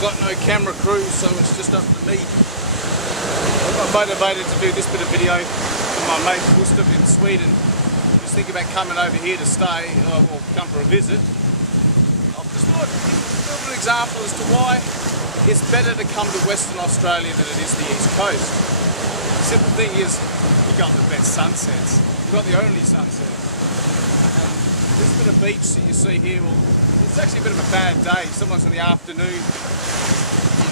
I've got no camera crew, so it's just up to me. I got motivated to do this bit of video for my mate Gustav in Sweden. Just thinking about coming over here to stay or come for a visit. I've just thought a little example as to why it's better to come to Western Australia than it is the East Coast. The simple thing is, you've got the best sunsets. You've got the only sunsets. And this bit of beach that you see here, well, it's actually a bit of a bad day. Sometimes in the afternoon,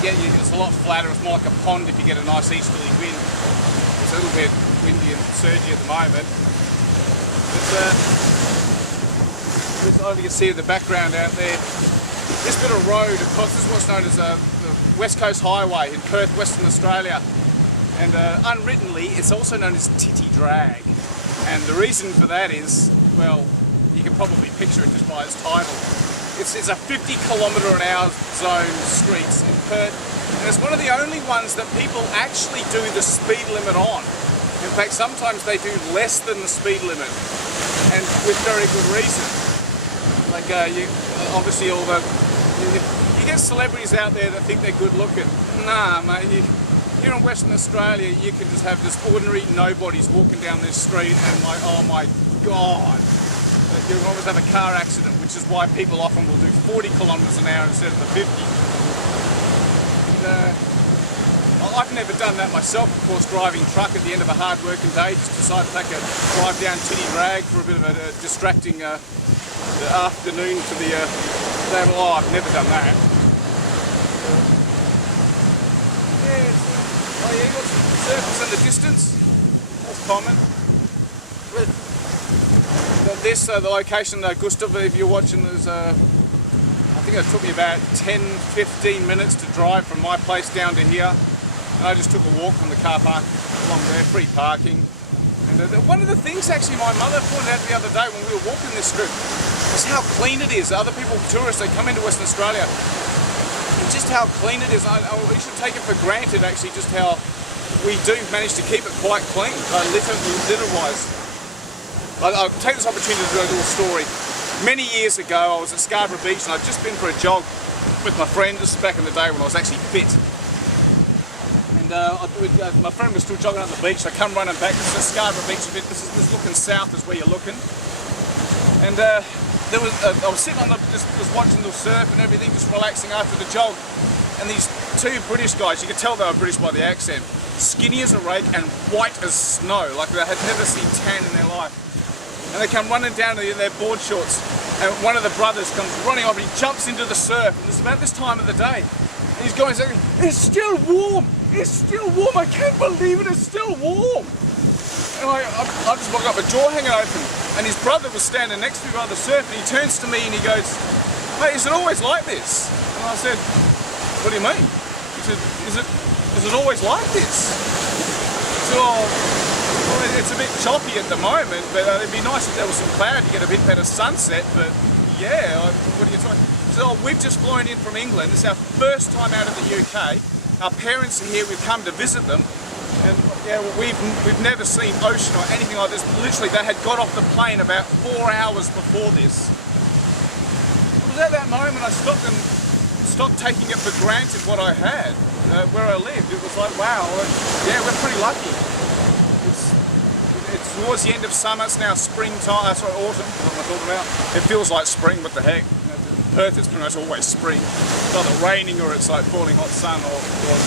it's a lot flatter. It's more like a pond if you get a nice easterly wind. It's a little bit windy and surgy at the moment. But this, you can see in the background out there, this bit of road across, this is what's known as the West Coast Highway in Perth, Western Australia. And unwrittenly, it's also known as Titty Drag. And the reason for that is, well, you can probably picture it just by its title. It's a 50km/h zone streets in Perth, and it's one of the only ones that people actually do the speed limit on. In fact, sometimes they do less than the speed limit, and with very good reason. Like obviously you get celebrities out there that think they're good looking. Nah, mate. Here in Western Australia, you can just have just ordinary nobodies walking down this street, and like, oh my God. You always have a car accident, which is why people often will do 40km/h instead of the 50. And, I've never done that myself, of course, driving truck at the end of a hard working day. Just decided to take a drive down Titty Drag for a bit of a distracting afternoon to the day. Oh, I've never done that. Oh yeah, you've got some surfers in the distance. That's common. The location, Gustav, if you're watching, is I think it took me about 10-15 minutes to drive from my place down to here. And I just took a walk from the car park along there, free parking. And one of the things actually my mother pointed out the other day when we were walking this strip is how clean it is. Other people, tourists, they come into Western Australia, and just how clean it is. We should take it for granted actually just how we do manage to keep it quite clean, litter-wise. I'll take this opportunity to do a little story. Many years ago, I was at Scarborough Beach and I'd just been for a jog with my friend. This is back in the day when I was actually fit. And my friend was still jogging on the beach, so I come running back. This is Scarborough Beach a bit. This is looking south is where you're looking. And I was sitting on just watching the surf and everything, just relaxing after the jog. And these two British guys, you could tell they were British by the accent, skinny as a rake and white as snow, like they had never seen tan in their life. And they come running down in their board shorts, and one of the brothers comes running over and he jumps into the surf, and it's about this time of the day. And he's going, it's still warm, it's still warm, I can't believe it, it's still warm. And I just woke up, a jaw hanging open, and his brother was standing next to me by the surf, and he turns to me and he goes, "Mate, is it always like this?" And I said, "What do you mean?" He said, is it always like this? So, well, it's a bit choppy at the moment, but it'd be nice if there was some cloud to get a bit better sunset, but yeah, what are you talking? So we've just flown in from England. This is our first time out of the UK. Our parents are here, we've come to visit them, and yeah, well, we've never seen ocean or anything like this. Literally, they had got off the plane about 4 hours before this. It was at that moment I stopped taking it for granted what I had, where I lived. It was like, wow, yeah, we're pretty lucky. It's towards the end of summer, it's now springtime, sorry, autumn, what am I talking about? It feels like spring, what the heck? Perth is pretty much always spring. It's either raining or it's like falling hot sun or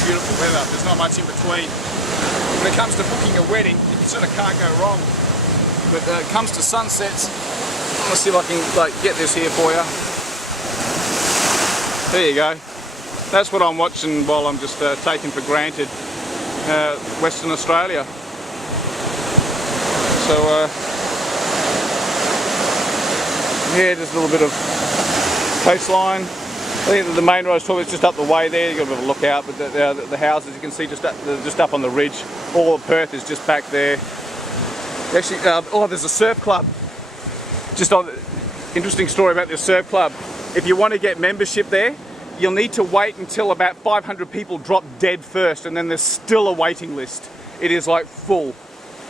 beautiful weather. There's not much in between. When it comes to booking a wedding, you sort of can't go wrong. But it comes to sunsets, I'm gonna see if I can get this here for you. There you go. That's what I'm watching while I'm just taking for granted Western Australia. So yeah, just a little bit of coastline. I think the main road is probably just up the way there. You've got a bit of a look out, but the houses you can see just up on the ridge. All of Perth is just back there. Actually, oh, there's a surf club. Just on interesting story about this surf club. If you want to get membership there, you'll need to wait until about 500 people drop dead first, and then there's still a waiting list. It is like full.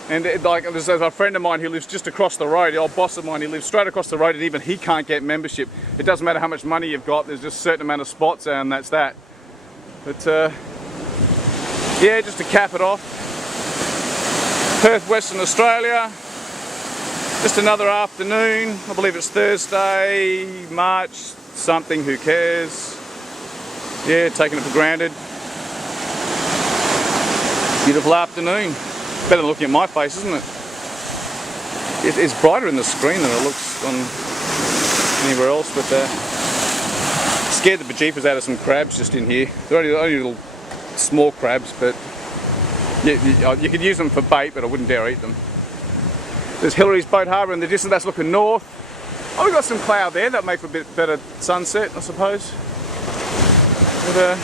And there's a friend of mine who lives just across the road, the old boss of mine, he lives straight across the road, and even he can't get membership. It doesn't matter how much money you've got, there's just a certain amount of spots and that's that. But yeah, just to cap it off, Perth, Western Australia. Just another afternoon. I believe it's Thursday, March something, who cares? Yeah, taking it for granted. Beautiful afternoon. Better than looking at my face, isn't it? It's brighter in the screen than it looks on anywhere else, but scared the bejeepers out of some crabs just in here. They're only little small crabs, but you could use them for bait, but I wouldn't dare eat them. There's Hillary's Boat Harbour in the distance, that's looking north. Oh, we've got some cloud there, that'll make for a bit better sunset, I suppose. But,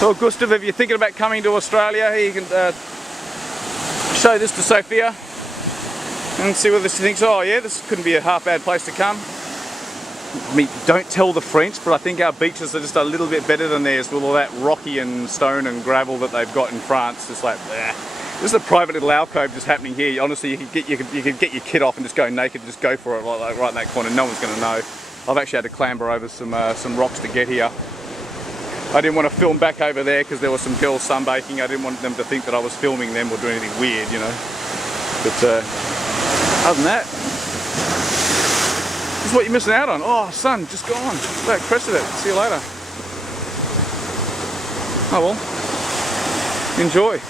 well, Gustav, if you're thinking about coming to Australia, you can show this to Sophia and see whether she thinks, oh yeah, this couldn't be a half bad place to come. I mean, don't tell the French, but I think our beaches are just a little bit better than theirs with all that rocky and stone and gravel that they've got in France. It's like, bleh. This is a private little alcove just happening here. Honestly, you could get your kit off and just go naked, just go for it like right in that corner. No one's going to know. I've actually had to clamber over some rocks to get here. I didn't want to film back over there because there were some girls sunbaking. I didn't want them to think that I was filming them or doing anything weird, you know. But other than that, this is what you're missing out on. Oh, sun, just gone. Look, crested it. See you later. Oh well. Enjoy.